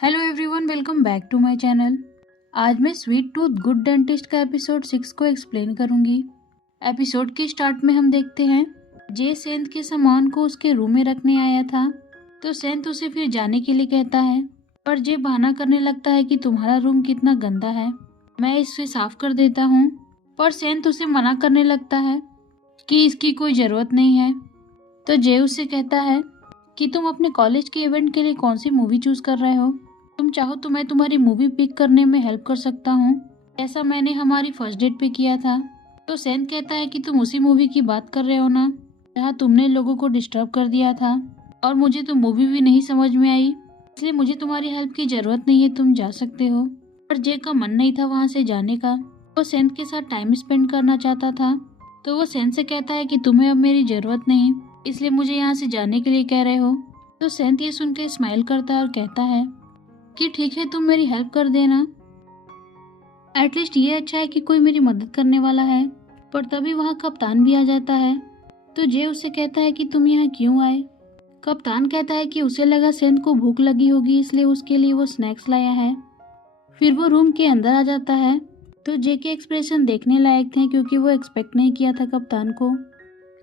Hello everyone, welcome back to my channel. आज मैं sweet tooth good dentist का episode 6 को एक्सप्लेन करूंगी। एपिसोड के स्टार्ट में हम देखते हैं जे सेंथ के सामान को उसके रूम में रखने आया था, तो सेंथ उसे फिर जाने के लिए कहता है, पर जे बहाना करने लगता है कि तुम्हारा रूम कितना गंदा है, मैं इसे साफ कर देता हूँ। पर सेंथ उसे मना करने लगता है कि इसकी कोई ज़रूरत नहीं है। तो जे उससे कहता है कि तुम अपने कॉलेज के इवेंट के लिए कौन सी मूवी चूज कर रहे हो, तुम चाहो तो मैं तुम्हारी मूवी पिक करने में हेल्प कर सकता हूँ, ऐसा मैंने हमारी फर्स्ट डेट पे किया था। तो सेंथ कहता है कि तुम उसी मूवी की बात कर रहे हो ना, जहाँ तुमने लोगों को डिस्टर्ब कर दिया था, और मुझे तो मूवी भी नहीं समझ में आई, इसलिए मुझे तुम्हारी हेल्प की जरूरत नहीं है, तुम जा सकते हो। पर जे का मन नहीं था वहाँ से जाने का, वो सेंथ के साथ टाइम स्पेंड करना चाहता था। तो वो सेंथ से कहता है कि तुम्हें अब मेरी जरूरत नहीं, इसलिए मुझे यहाँ से जाने के लिए कह रहे हो। तो सेंथ ये सुन के स्माइल करता है और कहता है कि ठीक है, तुम मेरी हेल्प कर देना, एटलीस्ट ये अच्छा है कि कोई मेरी मदद करने वाला है। पर तभी वहाँ कप्तान भी आ जाता है। तो जे उससे कहता है कि तुम यहाँ क्यों आए। कप्तान कहता है कि उसे लगा सेंथ को भूख लगी होगी, इसलिए उसके लिए वो स्नैक्स लाया है। फिर वो रूम के अंदर आ जाता है। तो जे के एक्सप्रेशन देखने लायक थे, क्योंकि वो एक्सपेक्ट नहीं किया था कप्तान को।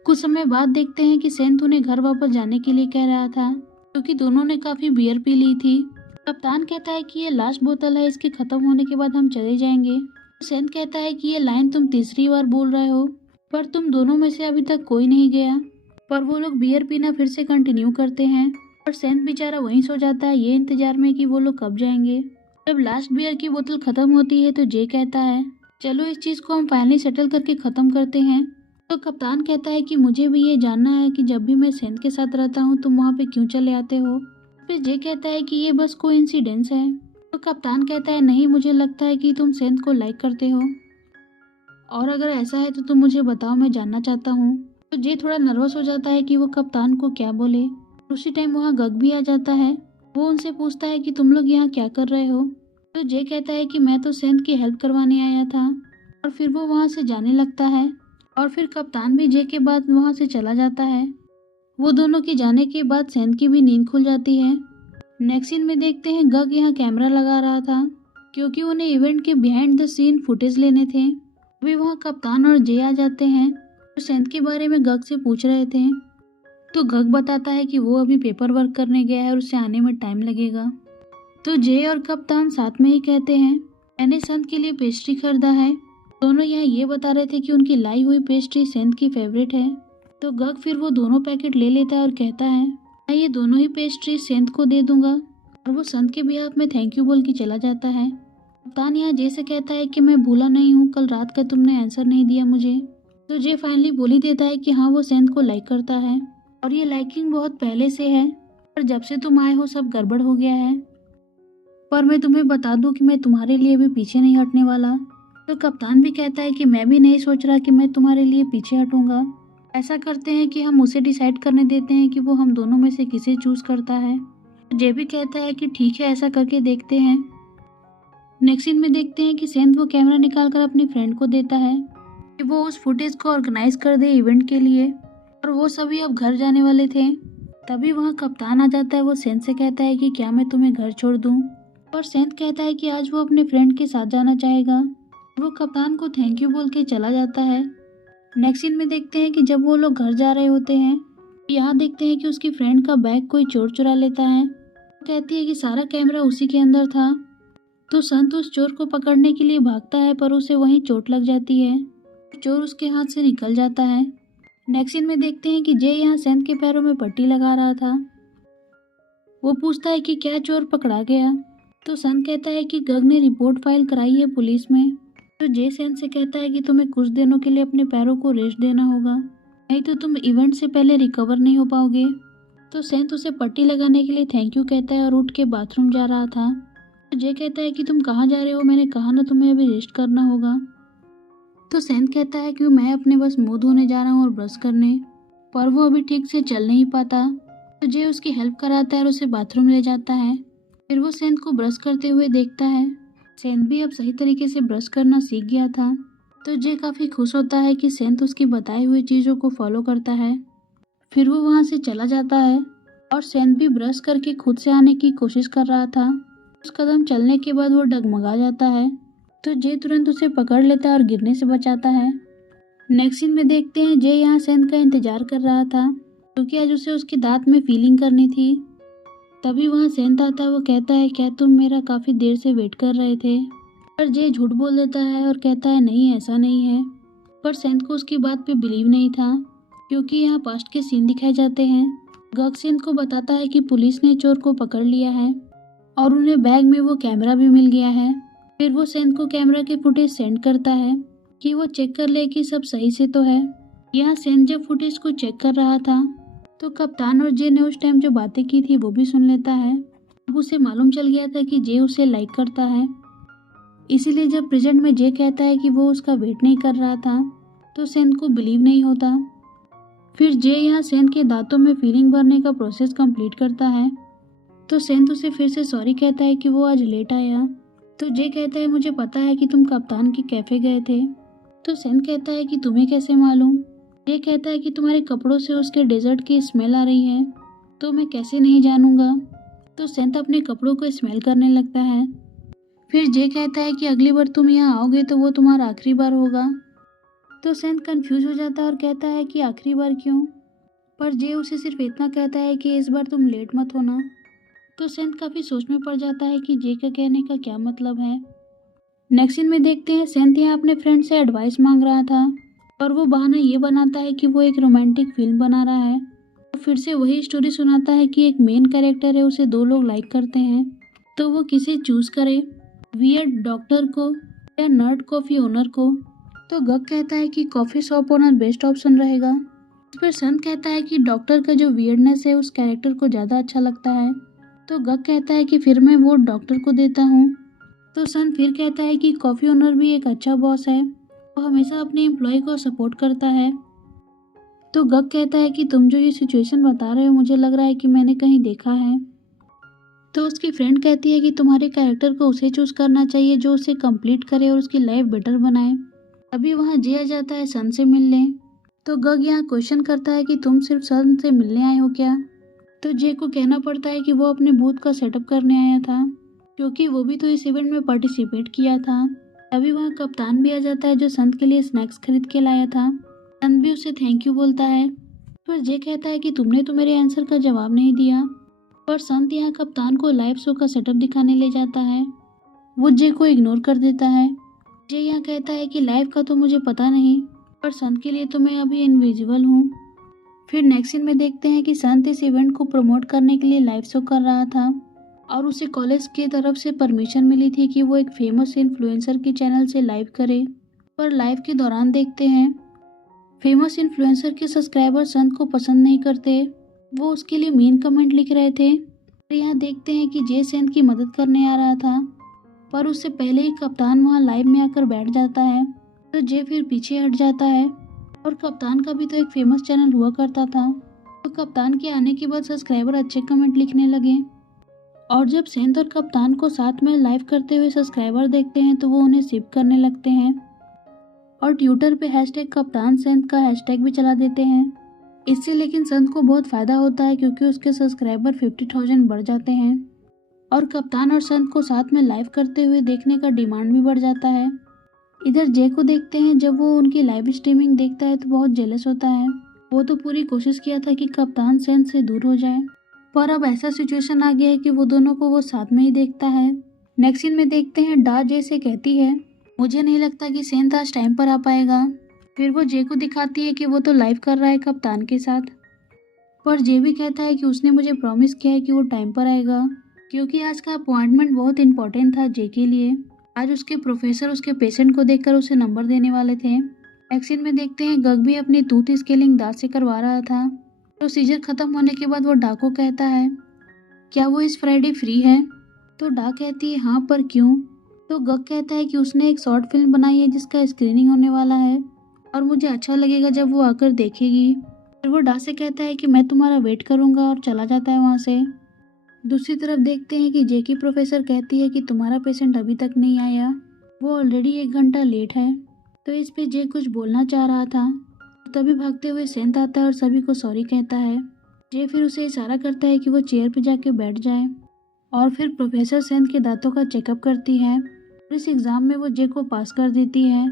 कुछ समय बाद देखते हैं कि सेंथ उन्हें घर वापस जाने के लिए कह रहा था, क्योंकि दोनों ने काफी बियर पी ली थी। कप्तान कहता है कि ये लास्ट बोतल है, इसके खत्म होने के बाद हम चले जाएंगे। सेंथ कहता है कि ये लाइन तुम तीसरी बार बोल रहे हो, पर तुम दोनों में से अभी तक कोई नहीं गया। पर वो लोग बियर पीना फिर से कंटिन्यू करते हैं, और सेंथ बेचारा वहीं सो जाता है, ये इंतजार में कि वो लोग कब जाएंगे। जब लास्ट बियर की बोतल खत्म होती है तो जे कहता है, चलो इस चीज को हम फाइनली सेटल करके खत्म करते हैं। तो कप्तान कहता है कि मुझे भी ये जानना है कि जब भी मैं सेंथ के साथ रहता हूँ तुम वहाँ पे क्यों चले आते हो। फिर जे कहता है कि ये बस कोइंसिडेंस है। तो कप्तान कहता है, नहीं, मुझे लगता है कि तुम सेंथ को लाइक करते हो, और अगर ऐसा है तो तुम मुझे बताओ, मैं जानना चाहता हूँ। तो जे थोड़ा नर्वस हो जाता है कि वो कप्तान को क्या बोले। उसी टाइम वहाँ गग भी आ जाता है। वो उनसे पूछता है कि तुम लोग यहाँ क्या कर रहे हो। तो जे कहता है कि मैं तो सेंथ की हेल्प करवाने आया था, और फिर वो वहाँ से जाने लगता है। और फिर कप्तान भी जे के बाद वहाँ से चला जाता है। वो दोनों के जाने के बाद सेंथ की भी नींद खुल जाती है। नेक्स्ट सीन में देखते हैं गग यहाँ कैमरा लगा रहा था, क्योंकि उन्हें इवेंट के बिहाइंड द सीन फुटेज लेने थे। अभी वहाँ कप्तान और जे आ जाते हैं, तो सेंथ के बारे में गग से पूछ रहे थे। तो गग बताता है कि वो अभी पेपर वर्क करने गया है और उसे आने में टाइम लगेगा। तो जे और कप्तान साथ में ही कहते हैं, मैंने सेंथ के लिए पेस्ट्री खरीदा है। दोनों यहाँ ये बता रहे थे कि उनकी लाई हुई पेस्ट्री सेंथ की फेवरेट है। तो गग फिर वो दोनों पैकेट ले लेता है और कहता है, मैं ये दोनों ही पेस्ट्री सेंथ को दे दूंगा, और वो सेंथ के बिहाफ में थैंक यू बोल के चला जाता है। कप्तान यहाँ जे से कहता है कि मैं भूला नहीं हूँ, कल रात का तुमने आंसर नहीं दिया मुझे। तो जे फाइनली बोल ही देता है कि हाँ, वो सेंथ को लाइक करता है, और ये लाइकिंग बहुत पहले से है, पर जब से तुम आए हो सब गड़बड़ हो गया है। पर मैं तुम्हें बता दूं कि मैं तुम्हारे लिए भी पीछे नहीं हटने वाला। तो कप्तान भी कहता है कि मैं भी नहीं सोच रहा कि मैं तुम्हारे लिए पीछे हटूंगा। ऐसा करते हैं कि हम उसे डिसाइड करने देते हैं कि वो हम दोनों में से किसे चूज करता है। जे भी कहता है कि ठीक है, ऐसा करके देखते हैं। नेक्स्ट सीन में देखते हैं कि सेंथ वो कैमरा निकाल कर अपनी फ्रेंड को देता है कि वो उस फुटेज को ऑर्गेनाइज कर दे इवेंट के लिए, और वो सभी अब घर जाने वाले थे। तभी वहाँ कप्तान आ जाता है। वो सेंथ से कहता है कि क्या मैं तुम्हें घर छोड़ दूँ। और सेंथ कहता है कि आज वो अपने फ्रेंड के साथ जाना चाहेगा। वो कप्तान को थैंक यू बोल के चला जाता है। नेक्स्ट सीन में देखते हैं कि जब वो लोग घर जा रहे होते हैं, यहाँ देखते हैं कि उसकी फ्रेंड का बैग कोई चोर चुरा लेता है। वो कहती है कि सारा कैमरा उसी के अंदर था। तो संत उस चोर को पकड़ने के लिए भागता है, पर उसे वहीं चोट लग जाती है। चोर उसके हाथ से निकल जाता है। नेक्स्ट सीन में देखते हैं कि जे यहाँ सेंथ के पैरों में पट्टी लगा रहा था। वो पूछता है कि क्या चोर पकड़ा गया। तो सन कहता है कि गग ने रिपोर्ट फाइल कराई है पुलिस में। तो जे सेन से कहता है कि तुम्हें कुछ दिनों के लिए अपने पैरों को रेस्ट देना होगा, नहीं तो तुम इवेंट से पहले रिकवर नहीं हो पाओगे। तो सेंथ उसे पट्टी लगाने के लिए थैंक यू कहता है और उठ के बाथरूम जा रहा था। तो जे कहता है कि तुम कहाँ जा रहे हो, मैंने कहा ना तुम्हें अभी रेस्ट करना होगा। तो सेंथ कहता है कि मैं अपने बस मुंह धोने जा रहा हूँ और ब्रश करने, पर वो अभी ठीक से चल नहीं पाता। तो जे उसकी हेल्प कराता है और उसे बाथरूम ले जाता है। फिर वो सेंथ को ब्रश करते हुए देखता है। सेंथ भी अब सही तरीके से ब्रश करना सीख गया था। तो जे काफ़ी खुश होता है कि सेंथ उसकी बताई हुई चीज़ों को फॉलो करता है। फिर वो वहाँ से चला जाता है, और सेंथ भी ब्रश करके खुद से आने की कोशिश कर रहा था। कुछ कदम चलने के बाद वो डगमगा जाता है, तो जे तुरंत उसे पकड़ लेता है और गिरने से बचाता है। नेक्स्ट सीन में देखते हैं जे यहाँ सेंध का इंतजार कर रहा था, क्योंकि आज उसे उसके दांत में फीलिंग करनी थी। तभी वहाँ सेंध आता है। वो कहता है, क्या तुम मेरा काफ़ी देर से वेट कर रहे थे? पर जे झूठ बोल देता है और कहता है, नहीं ऐसा नहीं है। पर सेंध को उसकी बात पे बिलीव नहीं था, क्योंकि यहाँ पास्ट के सीन दिखाए जाते हैं। गग सेंध को बताता है कि पुलिस ने चोर को पकड़ लिया है और उन्हें बैग में वो कैमरा भी मिल गया है। फिर वो सेंध को कैमरा के फुटेज सेंड करता है कि वो चेक कर ले कि सब सही से तो है। यहाँ सेंध जब फुटेज को चेक कर रहा था तो कप्तान और जे ने उस टाइम जो बातें की थी वो भी सुन लेता है। अब उसे मालूम चल गया था कि जे उसे लाइक करता है, इसीलिए जब प्रेजेंट में जे कहता है कि वो उसका वेट नहीं कर रहा था तो सेंध को बिलीव नहीं होता। फिर जे यहाँ सेंध के दांतों में फीलिंग भरने का प्रोसेस कंप्लीट करता है, तो सेंध उसे फिर से सॉरी कहता है कि वो आज लेट आया। तो जे कहता है, मुझे पता है कि तुम कप्तान के कैफे गए थे। तो सेंध कहता है कि तुम्हें कैसे मालूम? जे कहता है कि तुम्हारे कपड़ों से उसके डेजर्ट की स्मेल आ रही है, तो मैं कैसे नहीं जानूंगा। तो सेंध अपने कपड़ों को स्मेल करने लगता है। फिर जे कहता है कि अगली बार तुम यहाँ आओगे तो वो तुम्हारा आखिरी बार होगा। तो सेंध कंफ्यूज हो जाता है और कहता है कि आखिरी बार क्यों? पर जे उसे सिर्फ इतना कहता है कि इस बार तुम लेट मत होना। तो सेंध काफ़ी सोच में पड़ जाता है कि जे का कहने का क्या मतलब है। नेक्स्ट सीन में देखते हैं सेंध यहाँ अपने फ्रेंड से एडवाइस मांग रहा था, पर वो बहाना ये बनाता है कि वो एक रोमांटिक फिल्म बना रहा है। तो फिर से वही स्टोरी सुनाता है कि एक मेन कैरेक्टर है, उसे 2 लोग लाइक करते हैं, तो वो किसे चूज करे, वियर्ड डॉक्टर को या नर्ड कॉफ़ी ओनर को। तो गग कहता है कि coffee shop owner best option रहेगा। इस पर संत कहता है कि डॉक्टर का जो वियर्डनेस है उस कैरेक्टर को ज़्यादा अच्छा लगता है। तो गग कहता है कि फिर मैं वोट डॉक्टर को देता हूँ। तो संत फिर कहता है कि कॉफ़ी ओनर भी एक अच्छा बॉस है, वो हमेशा अपने एम्प्लॉय को सपोर्ट करता है। तो गग कहता है कि तुम जो ये सिचुएशन बता रहे हो मुझे लग रहा है कि मैंने कहीं देखा है। तो उसकी फ्रेंड कहती है कि तुम्हारे कैरेक्टर को उसे चूज करना चाहिए जो उसे कंप्लीट करे और उसकी लाइफ बेटर बनाए। अभी वहाँ जे आ जाता है सन से मिलने। तो गग यहाँ क्वेश्चन करता है कि तुम सिर्फ सन से मिलने आए हो क्या? तो जे को कहना पड़ता है कि वो अपने बूथ का सेटअप करने आया था, क्योंकि वो भी तो इस इवेंट में पार्टिसिपेट किया था। अभी वहाँ कप्तान भी आ जाता है जो संत के लिए स्नैक्स खरीद के लाया था। संत भी उसे थैंक यू बोलता है, पर जे कहता है कि तुमने तो मेरे आंसर का जवाब नहीं दिया। पर संत यहाँ कप्तान को लाइव शो का सेटअप दिखाने ले जाता है, वो जे को इग्नोर कर देता है। जे यहाँ कहता है कि लाइव का तो मुझे पता नहीं, पर संत के लिए तो मैं अभी इनविजिबल हूँ। फिर नेक्स्ट सीन में देखते हैं कि संत इस इवेंट को प्रमोट करने के लिए लाइव शो कर रहा था और उसे कॉलेज की तरफ से परमिशन मिली थी कि वो एक फेमस इन्फ्लुएंसर के चैनल से लाइव करे। पर लाइव के दौरान देखते हैं फेमस इन्फ्लुएंसर के सब्सक्राइबर संत को पसंद नहीं करते, वो उसके लिए मीन कमेंट लिख रहे थे। और यहाँ देखते हैं कि जे संत की मदद करने आ रहा था, पर उससे पहले ही कप्तान वहाँ लाइव में आकर बैठ जाता है। तो जे फिर पीछे हट जाता है, और कप्तान का भी तो एक फेमस चैनल हुआ करता था। तो कप्तान के आने के बाद सब्सक्राइबर अच्छे कमेंट लिखने लगे, और जब सेंथ और कप्तान को साथ में लाइव करते हुए सब्सक्राइबर देखते हैं तो वो उन्हें सिप करने लगते हैं और ट्विटर पे हैशटैग कप्तान सेंथ का हैशटैग भी चला देते हैं। इससे लेकिन संत को बहुत फ़ायदा होता है, क्योंकि उसके सब्सक्राइबर 50,000 बढ़ जाते हैं और कप्तान और संत को साथ में लाइव करते हुए देखने का डिमांड भी बढ़ जाता है। इधर जे को देखते हैं, जब वो उनकी लाइव स्ट्रीमिंग देखता है तो बहुत जेलस होता है। वो तो पूरी कोशिश किया था कि कप्तान सेंथ से दूर हो जाए, पर अब ऐसा सिचुएशन आ गया है कि वो दोनों को वो साथ में ही देखता है। नेक्स्ट सीन में देखते हैं डा जे से कहती है, मुझे नहीं लगता कि सेंथ आज टाइम पर आ पाएगा। फिर वो जे को दिखाती है कि वो तो लाइव कर रहा है कप्तान के साथ, पर जे भी कहता है कि उसने मुझे प्रॉमिस किया है कि वो टाइम पर आएगा, क्योंकि आज का अपॉइंटमेंट बहुत इंपॉर्टेंट था जे के लिए। आज उसके प्रोफेसर उसके पेशेंट को देखकर उसे नंबर देने वाले थे। नेक्स्ट सीन में देखते हैं गग भी अपनी टूथ स्केलिंग दांत से करवा रहा था। प्रोसीजर खत्म होने के बाद वो डा को कहता है, क्या वो इस फ्राइडे फ्री है? तो डा कहती है, हाँ, पर क्यों? तो गग कहता है कि उसने एक शॉर्ट फिल्म बनाई है जिसका स्क्रीनिंग होने वाला है और मुझे अच्छा लगेगा जब वो आकर देखेगी। फिर वो डा से कहता है कि मैं तुम्हारा वेट करूंगा और चला जाता है वहाँ से। दूसरी तरफ देखते हैं कि जे की प्रोफेसर कहती है कि तुम्हारा पेशेंट अभी तक नहीं आया, वो ऑलरेडी 1 घंटा लेट है। तो इस पे जे कुछ बोलना चाह रहा था, तभी भागते हुए सेंथ आता है और सभी को सॉरी कहता है। जे फिर उसे इशारा करता है कि वो चेयर पे जाके बैठ जाए और फिर प्रोफेसर सेंथ के दांतों का चेकअप करती है। इस एग्ज़ाम में वो जे को पास कर देती है।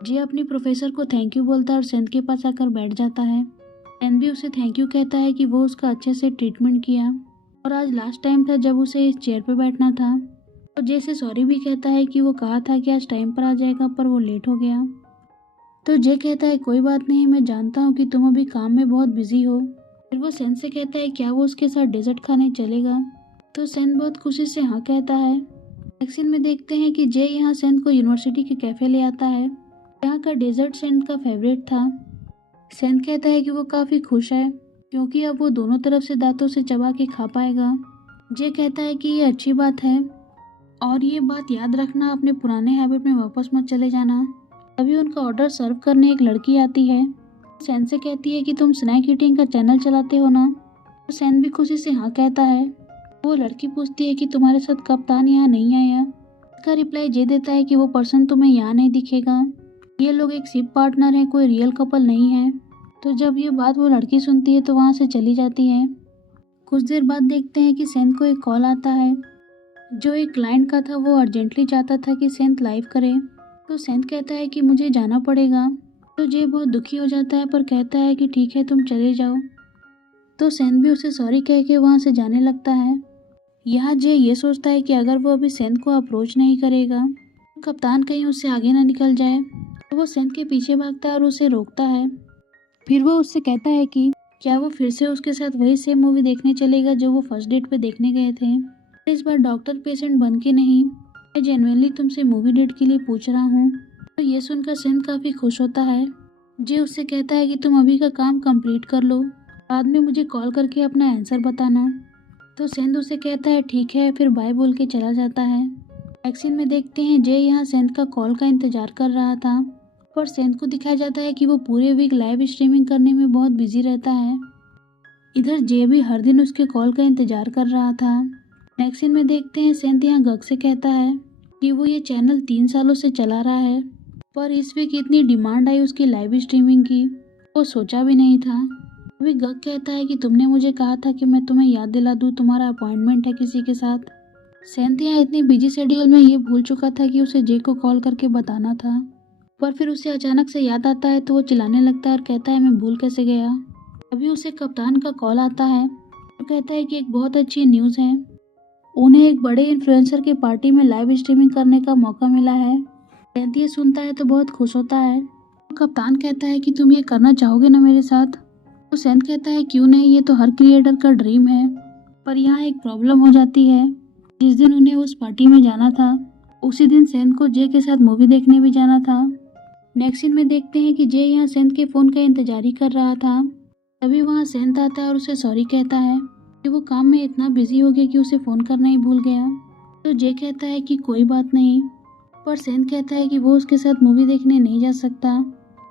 जे अपनी प्रोफेसर को थैंक यू बोलता है और सेंथ के पास आकर बैठ जाता है। सेंथ भी उसे थैंक यू कहता है कि वो उसका अच्छे से ट्रीटमेंट किया और आज लास्ट टाइम था जब उसे इस चेयर पर बैठना था। और जे से सॉरी भी कहता है कि वो कहा था कि आज टाइम पर आ जाएगा पर वो लेट हो गया। तो जे कहता है कोई बात नहीं, मैं जानता हूँ कि तुम अभी काम में बहुत बिजी हो। फिर वो सेंथ से कहता है क्या वो उसके साथ डेजर्ट खाने चलेगा। तो सेंथ बहुत खुशी से हाँ कहता है। नेक्स्ट सीन में देखते हैं कि जे यहाँ सेंथ को यूनिवर्सिटी के कैफे ले आता है। यहाँ का डेजर्ट सेंथ का फेवरेट था। सेंथ कहता है कि वो काफ़ी खुश है क्योंकि अब वो दोनों तरफ से दांतों से चबा के खा पाएगा। जे कहता है कि ये अच्छी बात है और ये बात याद रखना, अपने पुराने हैबिट में वापस मत चले जाना। तभी उनका ऑर्डर सर्व करने एक लड़की आती है। सेंथ से कहती है कि तुम स्नैक ईटिंग का चैनल चलाते हो ना। तो सेंथ भी खुशी से हाँ कहता है। वो लड़की पूछती है कि तुम्हारे साथ कप्तान यहाँ नहीं आया। इसका रिप्लाई जे देता है कि वो पर्सन तुम्हें यहाँ नहीं दिखेगा, ये लोग एक शिप पार्टनर है, कोई रियल कपल नहीं है। तो जब ये बात वो लड़की सुनती है तो वहाँ से चली जाती है। कुछ देर बाद देखते हैं कि सेंथ को एक कॉल आता है जो एक क्लाइंट का था। वो अर्जेंटली चाहता था कि सेंथ लाइव करे। तो सेंथ कहता है कि मुझे जाना पड़ेगा। तो जे बहुत दुखी हो जाता है पर कहता है कि ठीक है तुम चले जाओ। तो सेंथ भी उसे सॉरी कह के वहाँ से जाने लगता है। यहाँ जे ये सोचता है कि अगर वो अभी सेंथ को अप्रोच नहीं करेगा तो कप्तान कहीं उससे आगे ना निकल जाए। तो वो सेंथ के पीछे भागता है और उसे रोकता है। फिर वो उससे कहता है कि क्या वो फिर से उसके साथ वही सेम मूवी देखने चलेगा जो वो फर्स्ट डेट पे देखने गए थे। इस बार डॉक्टर पेशेंट बन के नहीं, मैं जेन्युइनली तुमसे मूवी डेट के लिए पूछ रहा हूँ। तो ये सुनकर सेंथ काफ़ी खुश होता है। जे उससे कहता है कि तुम अभी का काम कंप्लीट कर लो, बाद में मुझे कॉल करके अपना आंसर बताना। तो सेंथ उसे कहता है ठीक है, फिर बाय बोल के चला जाता है। वैक्सीन में देखते हैं जे यहाँ सेंथ का कॉल का इंतजार कर रहा था पर सेंथ को दिखाया जाता है कि वो पूरे वीक लाइव स्ट्रीमिंग करने में बहुत बिजी रहता है। इधर जे भी हर दिन उसके कॉल का इंतजार कर रहा था। नेक्स्ट सीन में देखते हैं सेंथ यहाँ गग से कहता है कि वो ये चैनल 3 सालों से चला रहा है पर इस वीक इतनी डिमांड आई उसकी लाइव स्ट्रीमिंग की, वो सोचा भी नहीं था। अभी गग कहता है कि तुमने मुझे कहा था कि मैं तुम्हें याद दिला दूँ तुम्हारा अपॉइंटमेंट है किसी के साथ। सेंथ यहाँ इतनी बिजी शेड्यूल में ये भूल चुका था कि उसे जे को कॉल करके बताना था। पर फिर उसे अचानक से याद आता है तो वो चिल्लाने लगता है और कहता है मैं भूल कैसे गया। अभी उसे कप्तान का कॉल आता है और कहता है कि एक बहुत अच्छी न्यूज़ है, उन्हें एक बड़े इन्फ्लुएंसर की पार्टी में लाइव स्ट्रीमिंग करने का मौका मिला है। सेंथ ये सुनता है तो बहुत खुश होता है। तो कप्तान कहता है कि तुम ये करना चाहोगे ना मेरे साथ। तो सेंथ कहता है क्यों नहीं, ये तो हर क्रिएटर का ड्रीम है। पर यहाँ एक प्रॉब्लम हो जाती है, जिस दिन उन्हें उस पार्टी में जाना था उसी दिन सेंथ को जे के साथ मूवी देखने भी जाना था। नेक्स्ट सीन में देखते हैं कि जे यहाँ सेंथ के फ़ोन का इंतजार ही कर रहा था। तभी वहाँ सेंथ आता है और उसे सॉरी कहता है कि वो काम में इतना बिजी हो गया कि उसे फ़ोन करना ही भूल गया। तो जे कहता है कि कोई बात नहीं, पर सेंथ कहता है कि वो उसके साथ मूवी देखने नहीं जा सकता।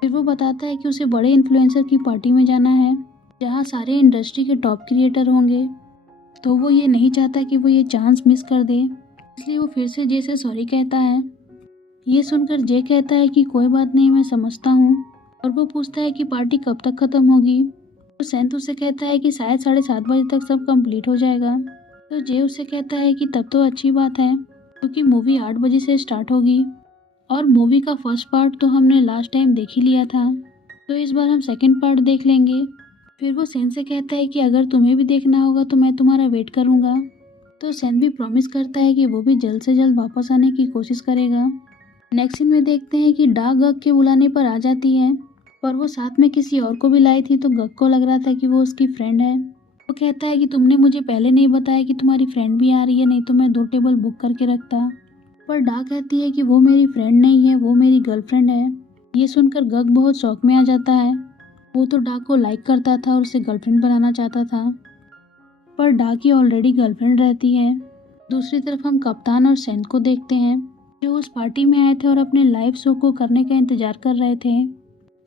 फिर वो बताता है कि उसे बड़े इन्फ्लुएंसर की पार्टी में जाना है जहाँ सारे इंडस्ट्री के टॉप क्रिएटर होंगे। तो वो ये नहीं चाहता कि वो ये चांस मिस कर दे, इसलिए वो फिर से जे से सॉरी कहता है। ये सुनकर जे कहता है कि कोई बात नहीं, मैं समझता हूँ। और वो पूछता है कि पार्टी कब तक ख़त्म होगी। तो सेंथ उसे कहता है कि शायद 7:30 बजे तक सब कंप्लीट हो जाएगा। तो जे उससे कहता है कि तब तो अच्छी बात है क्योंकि मूवी 8 बजे से स्टार्ट होगी और मूवी का फर्स्ट पार्ट तो हमने लास्ट टाइम देख ही लिया था, तो इस बार हम सेकंड पार्ट देख लेंगे। फिर वो सेंथ से कहता है कि अगर तुम्हें भी देखना होगा तो मैं तुम्हारा वेट करूँगा। तो सेंथ भी प्रॉमिस करता है कि वो भी जल्द से जल्द वापस आने की कोशिश करेगा। नेक्स्ट सीन में देखते हैं कि डा गग के बुलाने पर आ जाती है पर वो साथ में किसी और को भी लाई थी, तो गग को लग रहा था कि वो उसकी फ्रेंड है। वो कहता है कि तुमने मुझे पहले नहीं बताया कि तुम्हारी फ्रेंड भी आ रही है, नहीं तो मैं 2 टेबल बुक करके रखता। पर डा कहती है कि वो मेरी फ्रेंड नहीं है, वो मेरी गर्लफ्रेंड है। ये सुनकर गग बहुत शौक में आ जाता है। वो तो डा को लाइक करता था और उसे गर्लफ्रेंड बनाना चाहता था, पर डा की ऑलरेडी गर्लफ्रेंड रहती है। दूसरी तरफ हम कप्तान और सेंथ को देखते हैं जो उस पार्टी में आए थे और अपने लाइव शो को करने का इंतजार कर रहे थे।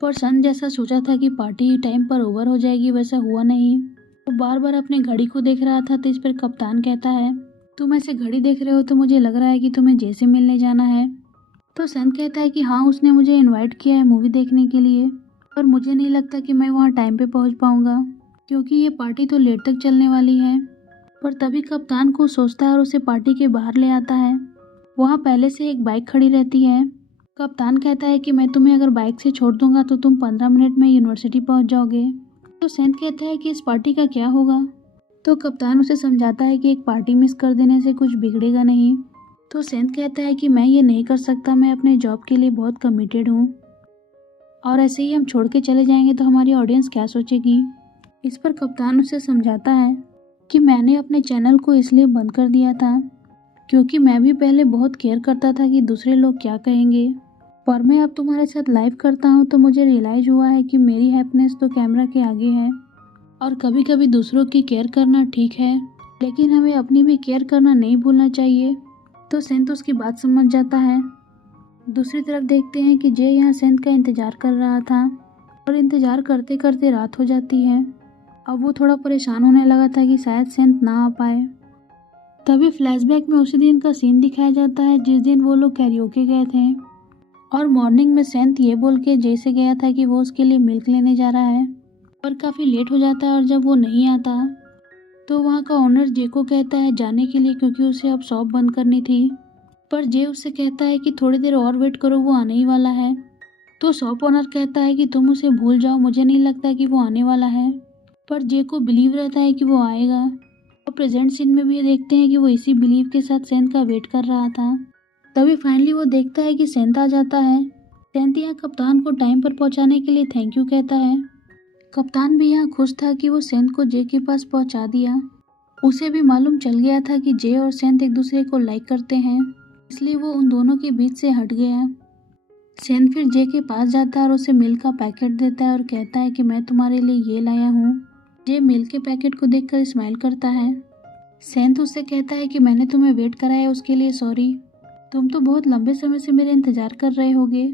पर सन जैसा सोचा था कि पार्टी टाइम पर ओवर हो जाएगी, वैसा हुआ नहीं। वो बार बार अपने घड़ी को देख रहा था। तो इस पर कप्तान कहता है तुम ऐसे घड़ी देख रहे हो तो मुझे लग रहा है कि तुम्हें जे से मिलने जाना है। तो सन कहता है कि हाँ, उसने मुझे इनवाइट किया है मूवी देखने के लिए, पर मुझे नहीं लगता कि मैं वहाँ टाइम पे पहुँच पाऊँगा क्योंकि ये पार्टी तो लेट तक चलने वाली है। पर तभी कप्तान को सोचता है और उसे पार्टी के बाहर ले आता है। वहाँ पहले से एक बाइक खड़ी रहती है। कप्तान कहता है कि मैं तुम्हें अगर बाइक से छोड़ दूंगा तो तुम 15 मिनट में यूनिवर्सिटी पहुँच जाओगे। तो सेंट कहता है कि इस पार्टी का क्या होगा। तो कप्तान उसे समझाता है कि एक पार्टी मिस कर देने से कुछ बिगड़ेगा नहीं। तो सेंट कहता है कि मैं ये नहीं कर सकता, मैं अपने जॉब के लिए बहुत कमिटेड हूँ और ऐसे ही हम छोड़ के चले जाएंगे तो हमारी ऑडियंस क्या सोचेगी। इस पर कप्तान उसे समझाता है कि मैंने अपने चैनल को इसलिए बंद कर दिया था क्योंकि मैं भी पहले बहुत केयर करता था कि दूसरे लोग क्या कहेंगे, पर मैं अब तुम्हारे साथ लाइव करता हूँ तो मुझे रियलाइज़ हुआ है कि मेरी हैप्पीनेस तो कैमरा के आगे है और कभी कभी दूसरों की केयर करना ठीक है, लेकिन हमें अपनी भी केयर करना नहीं भूलना चाहिए। तो सेंट उसकी बात समझ जाता है। दूसरी तरफ देखते हैं कि जे यहाँ सेंट का इंतज़ार कर रहा था और इंतज़ार करते करते रात हो जाती है। अब वो थोड़ा परेशान होने लगा था कि शायद सेंट ना आ पाए। तभी फ्लैशबैक में उसी दिन का सीन दिखाया जाता है जिस दिन वो लोग कैरियोके गए थे और मॉर्निंग में सेंट ये बोल के जे से गया था कि वो उसके लिए मिल्क लेने जा रहा है, पर काफ़ी लेट हो जाता है और जब वो नहीं आता तो वहाँ का ओनर जे को कहता है जाने के लिए क्योंकि उसे अब शॉप बंद करनी थी। पर जे उससे कहता है कि थोड़ी देर और वेट करो, वो आने ही वाला है। तो शॉप ओनर कहता है कि तुम उसे भूल जाओ, मुझे नहीं लगता कि वो आने वाला है। पर जे को बिलीव रहता है कि वो आएगा और प्रेजेंट सीन में भी ये देखते हैं कि वो इसी बिलीव के साथ सेंट का वेट कर रहा था। तभी फाइनली वो देखता है कि सेंट आ जाता है। सेंट यहाँ कप्तान को टाइम पर पहुँचाने के लिए थैंक यू कहता है। कप्तान भी यहाँ खुश था कि वो सेंट को जे के पास पहुँचा दिया। उसे भी मालूम चल गया था कि जे और सेंट एक दूसरे को लाइक करते हैं, इसलिए वो उन दोनों के बीच से हट गया। सेंट फिर जे के पास जाता है और उसे मिल्क का पैकेट देता है और कहता है कि मैं तुम्हारे लिए ये लाया हूँ। जे मिल्क के पैकेट को देखकर स्माइल करता है। सेंट उससे कहता है कि मैंने तुम्हें वेट कराया उसके लिए सॉरी, तुम तो बहुत लंबे समय से मेरे इंतजार कर रहे होगे।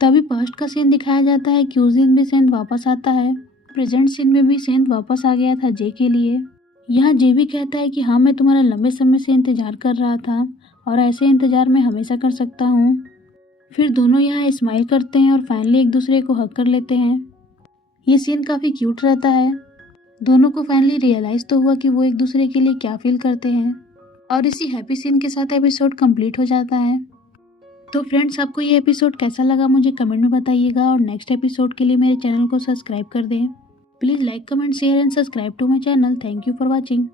तभी पास्ट का सीन दिखाया जाता है कि उस दिन भी सेंट वापस आता है। प्रेजेंट सीन में भी सेंट वापस आ गया था जे के लिए। यहाँ जे भी कहता है कि हाँ मैं तुम्हारा लंबे समय से इंतजार कर रहा था और ऐसे इंतजार मैं हमेशा कर सकता हूँ। फिर दोनों यहाँ स्माइल करते हैं और फाइनली एक दूसरे को हग कर लेते हैं। ये सीन काफ़ी क्यूट रहता है। दोनों को फाइनली रियलाइज़ तो हुआ कि वो एक दूसरे के लिए क्या फील करते हैं और इसी हैप्पी सीन के साथ एपिसोड कंप्लीट हो जाता है। तो फ्रेंड्स, आपको ये एपिसोड कैसा लगा मुझे कमेंट में बताइएगा और नेक्स्ट एपिसोड के लिए मेरे चैनल को सब्सक्राइब कर दें। Please like, comment, share and subscribe to my channel. Thank you for watching.